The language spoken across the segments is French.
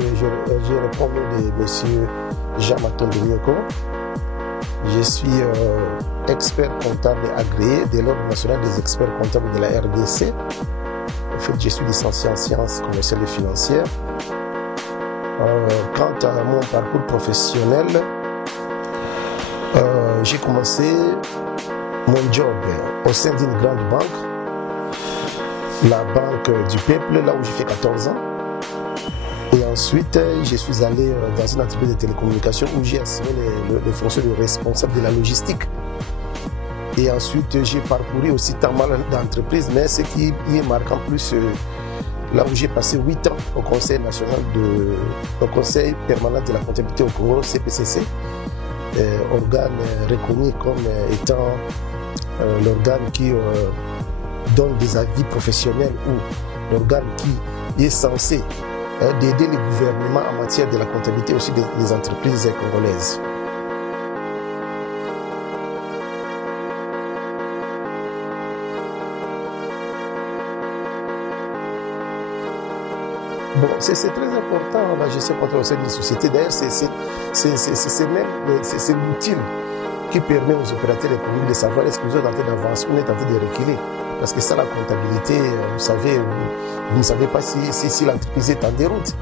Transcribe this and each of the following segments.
Je réponds au nom de M. Jean Matondonioko. Je suis expert comptable agréé de l'Ordre national des experts comptables de la RDC. En fait, je suis licencié en sciences commerciales et financières. Quant à mon parcours professionnel, j'ai commencé mon job au sein d'une grande banque, la Banque du Peuple, là où j'ai fait 14 ans. Et ensuite, je suis allé dans une entreprise de télécommunications où j'ai assumé les fonctions de responsable de la logistique. Et ensuite, j'ai parcouru aussi tant mal d'entreprises, mais ce qui est marquant plus, là où j'ai passé 8 ans au Conseil national au Conseil permanent de la comptabilité au Congo, CPCC, organe reconnu comme étant l'organe qui donne des avis professionnels ou l'organe qui est censé d'aider les gouvernements en matière de la comptabilité aussi des entreprises congolaises. Bon, c'est très important la gestion comptable au sein d'une société. D'ailleurs, c'est l'outil qui permet aux opérateurs économiques de savoir est-ce que vous êtes en train d'avancer ou vous êtes en train de reculer. Parce que ça, la comptabilité, vous savez, vous ne savez pas si l'entreprise est en déroute.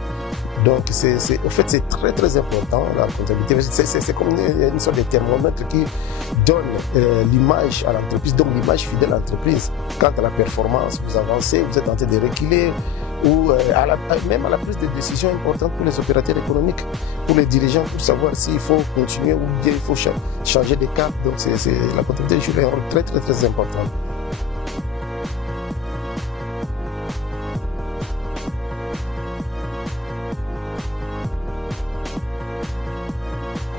Donc, en fait, c'est très important, la comptabilité. C'est comme une sorte de thermomètre qui donne l'image à l'entreprise, donc l'image fidèle à l'entreprise. Quant à la performance, vous avancez, vous êtes en train de reculer, ou même à la prise de décision importante pour les opérateurs économiques, pour les dirigeants, pour savoir s'il faut continuer ou bien il faut changer de cap. Donc, la comptabilité joue un rôle très important.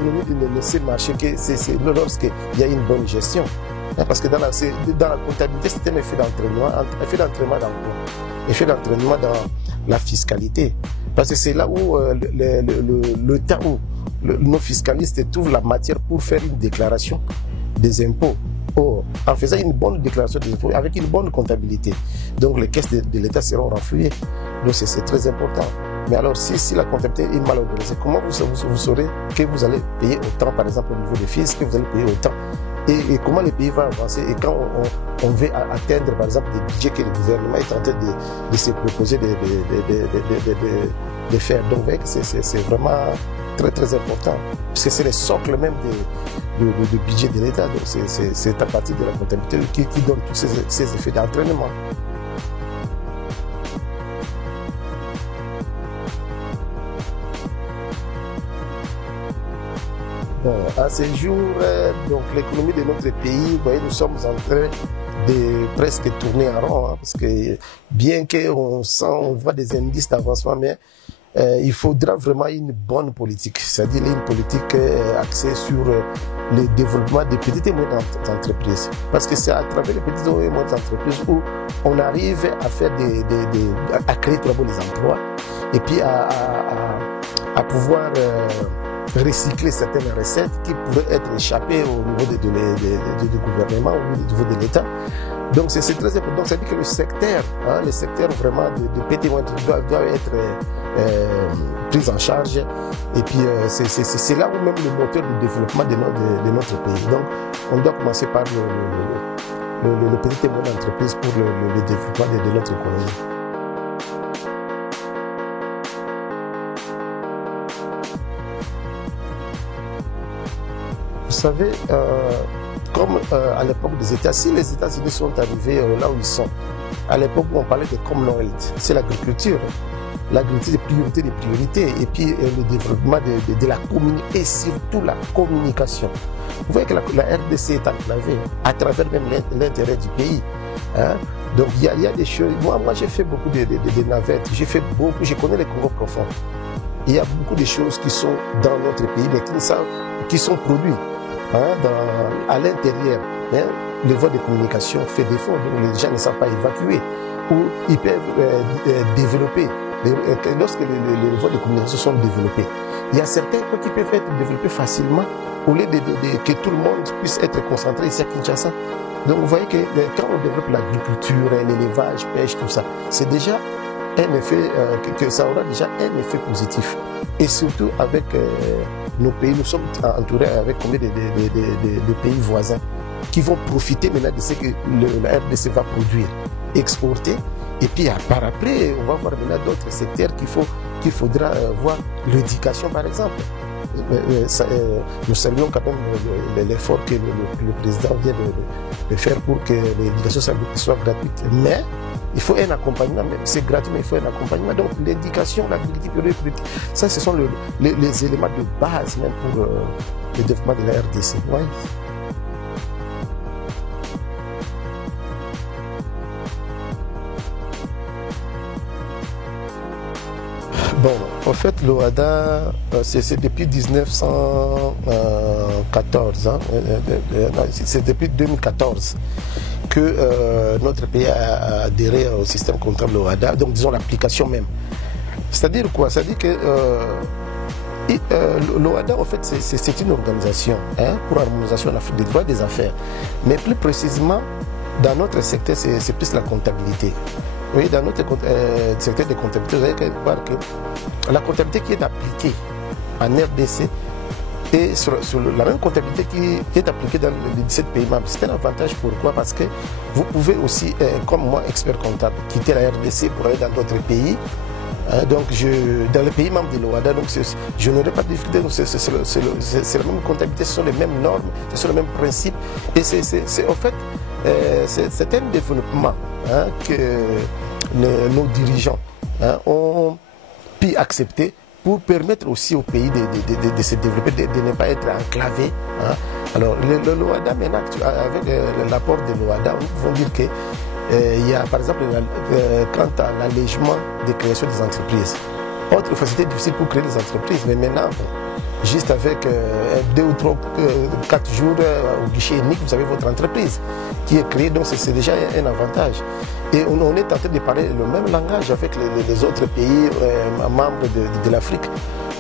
L'économie ne sait marcher que c'est lorsqu'il y a une bonne gestion. Parce que dans la comptabilité, c'est un effet d'entraînement. Un effet d'entraînement dans quoi? Effet d'entraînement dans la fiscalité. Parce que c'est là où le temps où nos fiscalistes trouvent la matière pour faire une déclaration des impôts. Or, en faisant une bonne déclaration des impôts, avec une bonne comptabilité, donc les caisses de l'État seront renflouées. Donc c'est très important. Mais alors, si la comptabilité est mal organisée, comment vous saurez que vous allez payer autant, par exemple, au niveau des fiscs, que vous allez payer autant, et comment le pays va avancer, et quand on veut atteindre, par exemple, des budgets que le gouvernement est en train de se proposer de faire. Donc, vous voyez que c'est vraiment très important, parce que c'est le socle même du budget de l'État. Donc, c'est à partir de la comptabilité qui donne tous ces effets d'entraînement. Bon, à ce jour, donc l'économie de notre pays, vous voyez, nous sommes en train de presque tourner en rond, hein, parce que bien qu'on voit des indices d'avancement, mais il faudra vraiment une bonne politique, c'est-à-dire une politique axée sur le développement des petites et moyennes entreprises. Parce que c'est à travers les petites et moyennes entreprises où on arrive à faire à créer d'abord les emplois et puis à pouvoir recycler certaines recettes qui pourraient être échappées au niveau du gouvernement, au niveau de l'État. Donc c'est très important. Donc ça veut dire que le secteur vraiment de PTO doit être pris en charge. Et puis c'est là où même le moteur du développement de notre pays. Donc on doit commencer par le petit et moyen d'entreprise pour le développement de notre économie. Vous savez, comme à l'époque des États, si les États-Unis sont arrivés là où ils sont, à l'époque où on parlait de Commonwealth, c'est l'agriculture. L'agriculture des priorités, et puis le développement de la communication, et surtout la communication. Vous voyez que la RDC est enclavée à travers même l'intérêt du pays. Hein? Donc il y a des choses. Moi j'ai fait beaucoup de navettes, je connais les Congo profonds. Il y a beaucoup de choses qui sont dans notre pays, mais qui sont produites. Hein, à l'intérieur, hein, les voies de communication fait défaut, donc les gens ne savent pas évacuer, ou ils peuvent développer. Lorsque les voies de communication sont développées, il y a certains qui peuvent être développés facilement, au lieu que tout le monde puisse être concentré ici à Kinshasa. Donc vous voyez que quand on développe l'agriculture, l'élevage, pêche, tout ça, c'est déjà un effet, que ça aura déjà un effet positif. Et surtout avec nos pays, nous sommes entourés avec combien de pays voisins qui vont profiter maintenant de ce que la RDC va produire, exporter. Et puis par après, on va voir maintenant d'autres secteurs qu'il faudra voir. L'éducation par exemple. Nous saluons quand même l'effort que le président vient de faire pour que l'éducation soit gratuite. Mais il faut un accompagnement, c'est gratuit, mais il faut un accompagnement. Donc l'éducation, l'agriculture, ça ce sont les éléments de base même pour le développement de la RDC. Ouais. Bon, en fait, l'OHADA, c'est depuis 1914, hein, c'est depuis 2014 que notre pays a adhéré au système comptable OHADA, donc disons l'application même. C'est-à-dire quoi? C'est-à-dire que l'OHADA, en fait, c'est une organisation pour l'harmonisation des droits des affaires. Mais plus précisément, dans notre secteur, c'est plus la comptabilité. Oui, dans notre secteur de comptabilité, vous allez voir que la comptabilité qui est appliquée en RDC est sur la même comptabilité qui est appliquée dans les 17 pays membres. C'est un avantage. Pourquoi? Parce que vous pouvez aussi, comme moi, expert comptable, quitter la RDC pour aller dans d'autres pays. Donc, dans les pays membres de l'OHADA, je n'aurai pas de difficulté. C'est la même comptabilité, ce sont les mêmes normes, ce sont les mêmes principes. Et c'est en fait, c'est un développement que nos dirigeants ont pu accepter pour permettre aussi au pays de se développer, de ne pas être enclavé. Alors, l'OHADA, maintenant, avec l'apport de l'OHADA, nous pouvons dire que il y a par exemple quant à l'allègement des créations des entreprises. Autre facilité difficile pour créer des entreprises, mais maintenant, juste avec 2 ou 3, 4 jours au guichet unique, vous avez votre entreprise qui est créée, donc c'est déjà un avantage. Et on est en train de parler le même langage avec les autres pays membres de l'Afrique.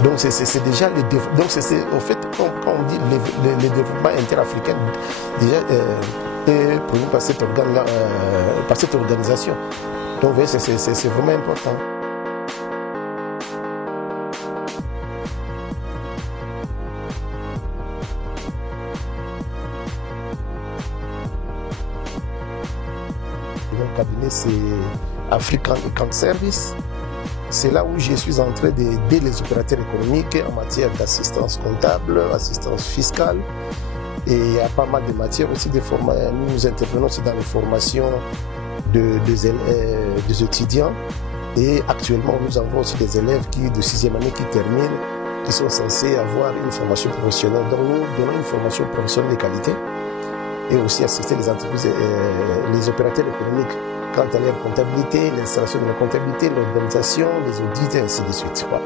Donc c'est déjà le développement. Donc c'est au fait, quand on dit le développement interafricain, déjà est produit par cette organisation. Donc vous voyez, c'est vraiment important. Mon cabinet, c'est African Account Service. C'est là où je suis en train d'aider les opérateurs économiques en matière d'assistance comptable, assistance fiscale. Et il y a pas mal de matières aussi. Nous intervenons aussi dans les formations des étudiants. Et actuellement, nous avons aussi des élèves de 6e année qui terminent, qui sont censés avoir une formation professionnelle. Donc nous donnons une formation professionnelle de qualité et aussi assister les entreprises, les opérateurs économiques quant à leur comptabilité, l'installation de la comptabilité, l'organisation, les audits et ainsi de suite. Voilà.